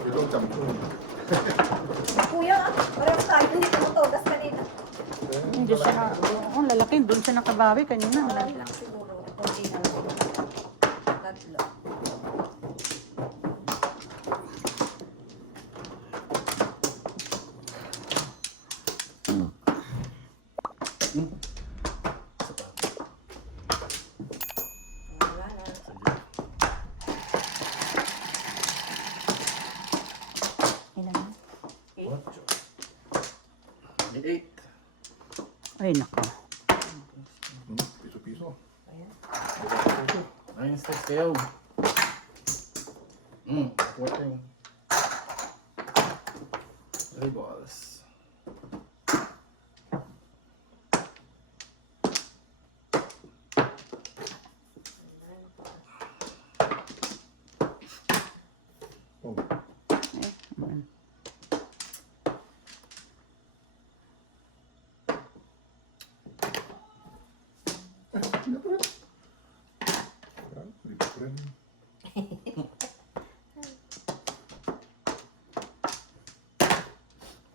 Ito, champon. Kuya, parang tayo hindi tumutodas kanina. Hindi siya na. Ang lalaki. Doon siya nakabawi kanina. Ang Marami lalaki. lang siguro. Kunti na lang. Tatlo. Wala na. Ilan na? 8. Ay, nako. Piso-piso. Ayan. Ayun, stacks kayo. 14. 3 balls. Oh, Eh, ayan. hindi pa rin. Ah, hindi pa rin.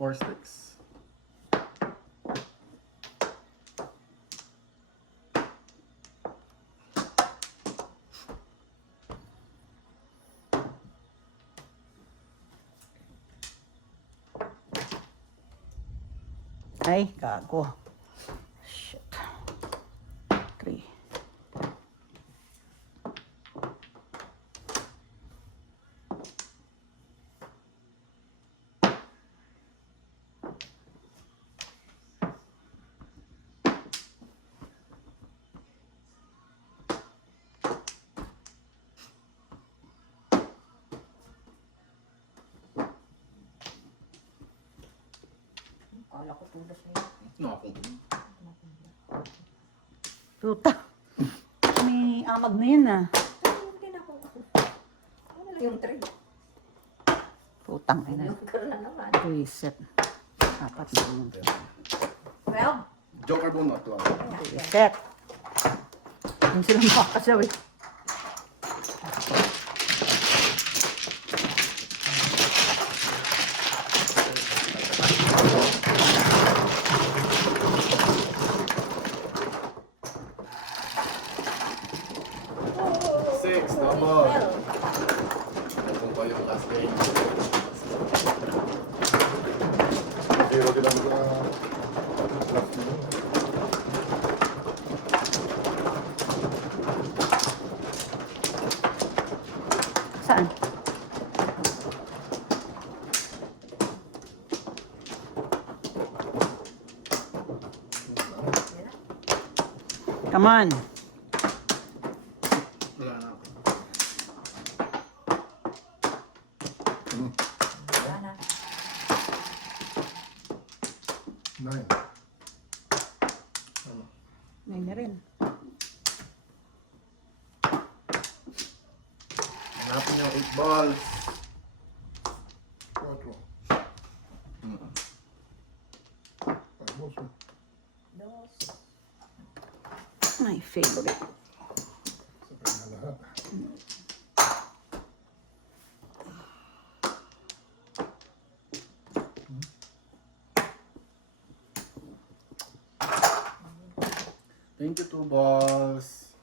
4 sticks. Ay, gago. Shit. 3. Kala ko tulos na yun. No, ako. Puta. May amag na yun ah. Hindi na ako. Ano lang yung tray? Putang ina. Yung girl na naman. Reset. Apat na yun. Well, Joker bunot lang. Reset. Hindi sila makakasaw eh. Six, double. Ito pa yung last game. Zero din ang last mo. Saan? Come on. Wala na ako. wala na. 9. May na rin. Hanapin yung 8 balls. 4. Almost. Dos. My favorite. Sabay na lahat. Thank you, 2 balls.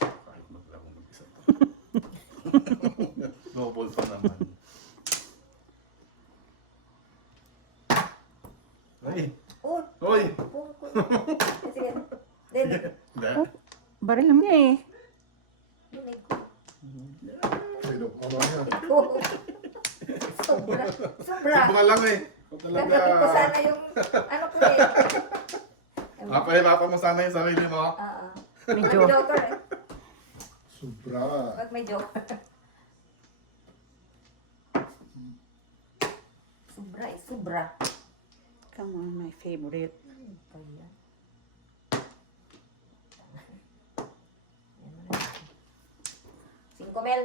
Kahit maglaro mag-isa to. Double pa naman. Ay! Oh, Hoy! sige. Dinig. Hindi. Baril lang niya eh. Dinig ko. Sino? Ano yan? Oh. Sobra. Sobra. Subukan lang eh. Ito talaga. Gagawin ko sana yung ano ko eh. Mapahirapan mo sana yung sarili mo. Medyo. May joker eh. Sobra. Ba't may joker? Sobra eh, sobra. Come on, my favorite. Kaya. 5 mil.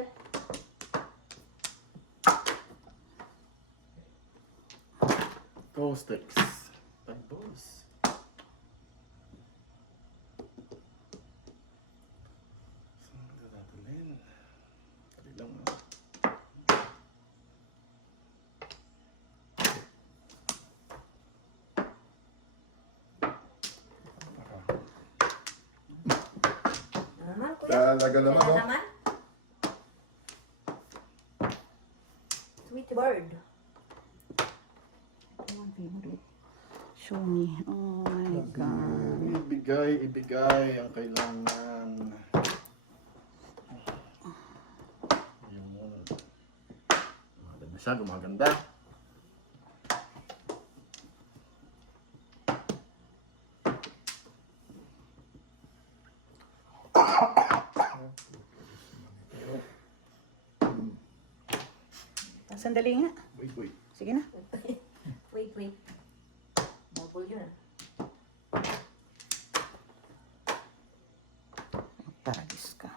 Go sticks. 5 balls. Saan ka dadalhin? Dali lang ah. Naman, kuya. Talaga naman, Kaya oh. naman. Sweet bird. My favorite. Show me. Oh my God. Ibigay ang kailangan. Yun. Maganda siya, gumaganda. Sandali nga. Wait. Sige na. Wait. Double yun. Taragis ka.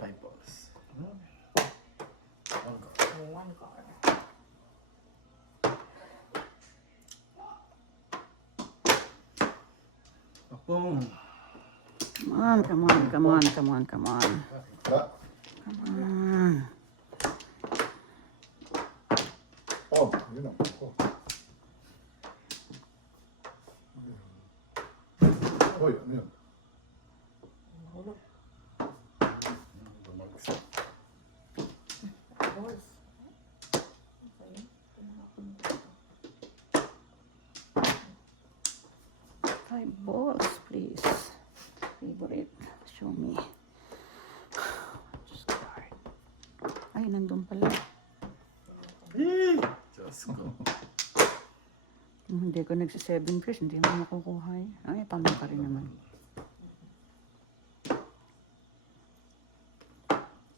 5 balls. One card. Akong. Come on, come on, come on, come on, come on. Ah, Come on. Yun ang ako. Hoy, ano yun? Hulog. Bumagsak. Balls. Okay. Five balls, please. Favorite. Show me. Just card. Ay, nandun pala. Diyos ko. Kung hindi ko nagsi-7 fish, hindi mo makukuha eh. Ay, tama ka rin naman.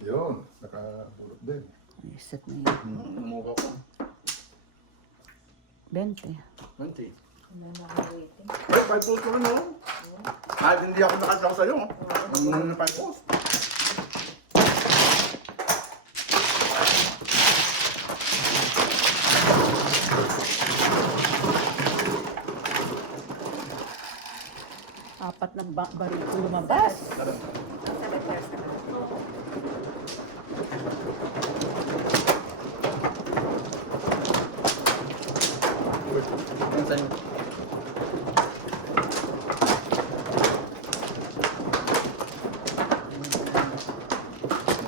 Yun, nakahulog din. Ay, set na yun. Umuha ko. 20. 20. Ano na ang waiting? Ay, 5 post ko rin, no? Kahit hindi ako nakasaw sa'yo, oh. Ang 5 post. Apat na baril ko lumabas. 7 years na lang. Ang sa'yo.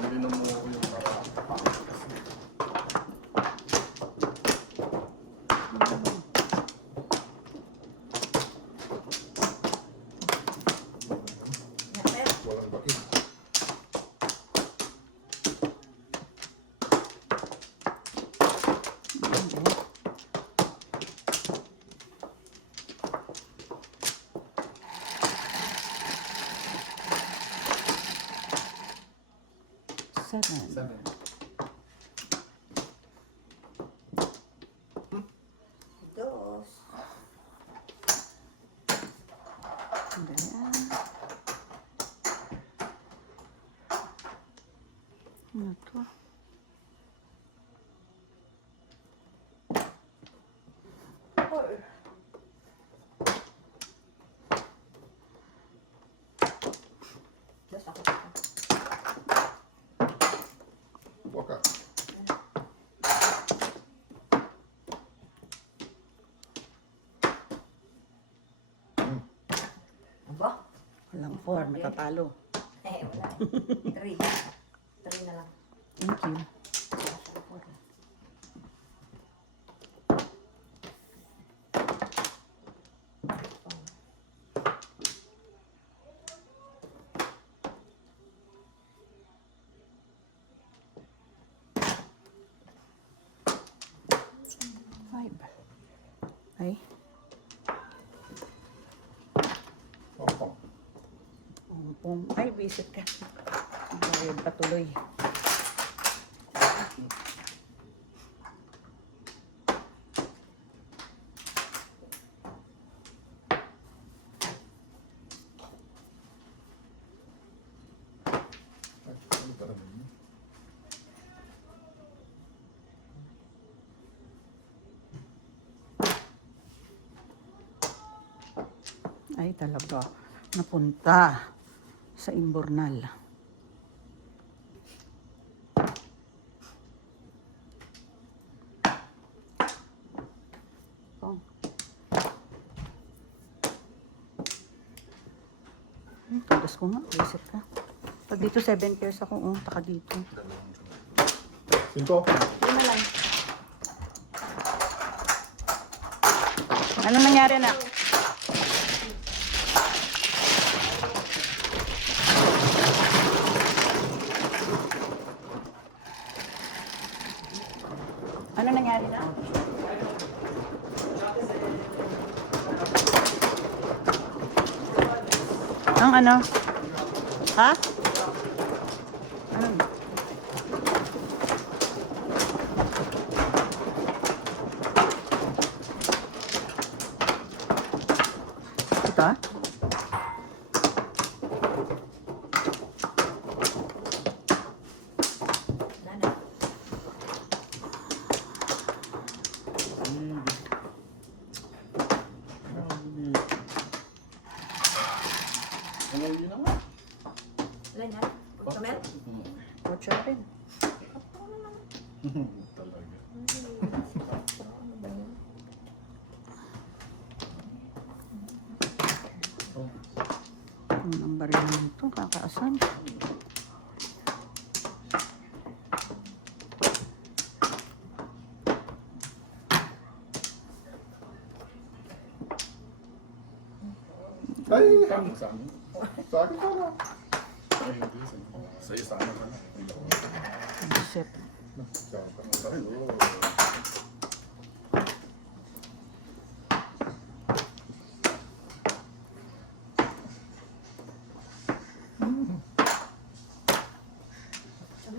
Hindi na mo ako yung Walang bakit. Seven. 7. Dos. Ayan. Ano to? Four. Dos ako. Waka. Aba? Walang 4, nakatalo. Eh, wala. 3. 3 na lang. Thank you. Five. Ay, Pong. pong. Ay, visit ka. Ayun, patuloy. Ay, ano talaga yun? Ay, talaga. Napunta sa Imbornal. Oh. Tugas ko nga. Visit ka. Pag dito 7 pairs ako, oh, taka dito. 5. Yun na lang. Ano nangyari na? Ano nangyari na? Ang ano? Ha? Ano? Ito? Nana. Ano yun naman? Ilan yan? Kamel? Ocho rin. Talaga. baril naman ito, kakaasan. Ay! Sa amin. Sa akin pala. Ay, hindi. Sa'yo sana ka na. Shit. Sa akin. Sa akin, oo.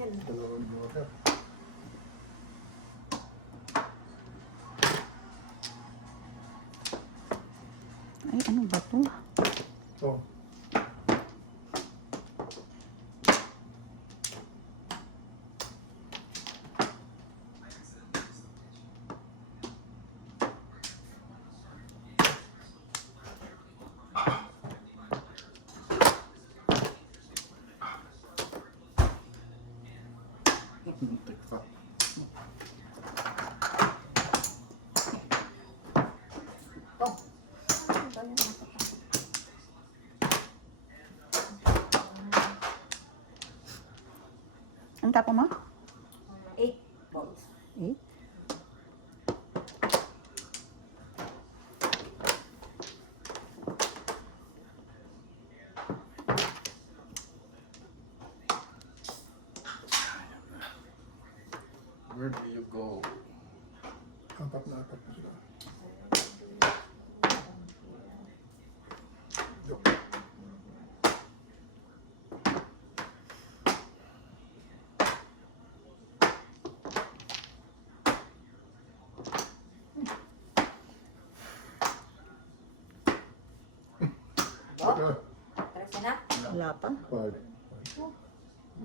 Dalawang joker. Ay, ano ba to? Oh. Tikpa. Ang tapo mo? 8 balls. 8. Where do you go? Apat na sila. Joke. Okay. 13 na. Wala pa. 5.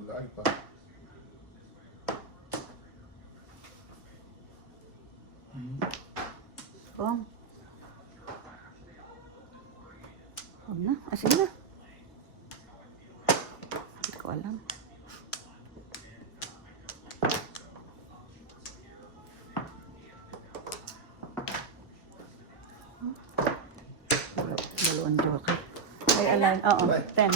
Wala pa. Oh. Huwag na. Asin na. Hindi ko alam. Dalawang joker. Ay, alam. Oo, 10.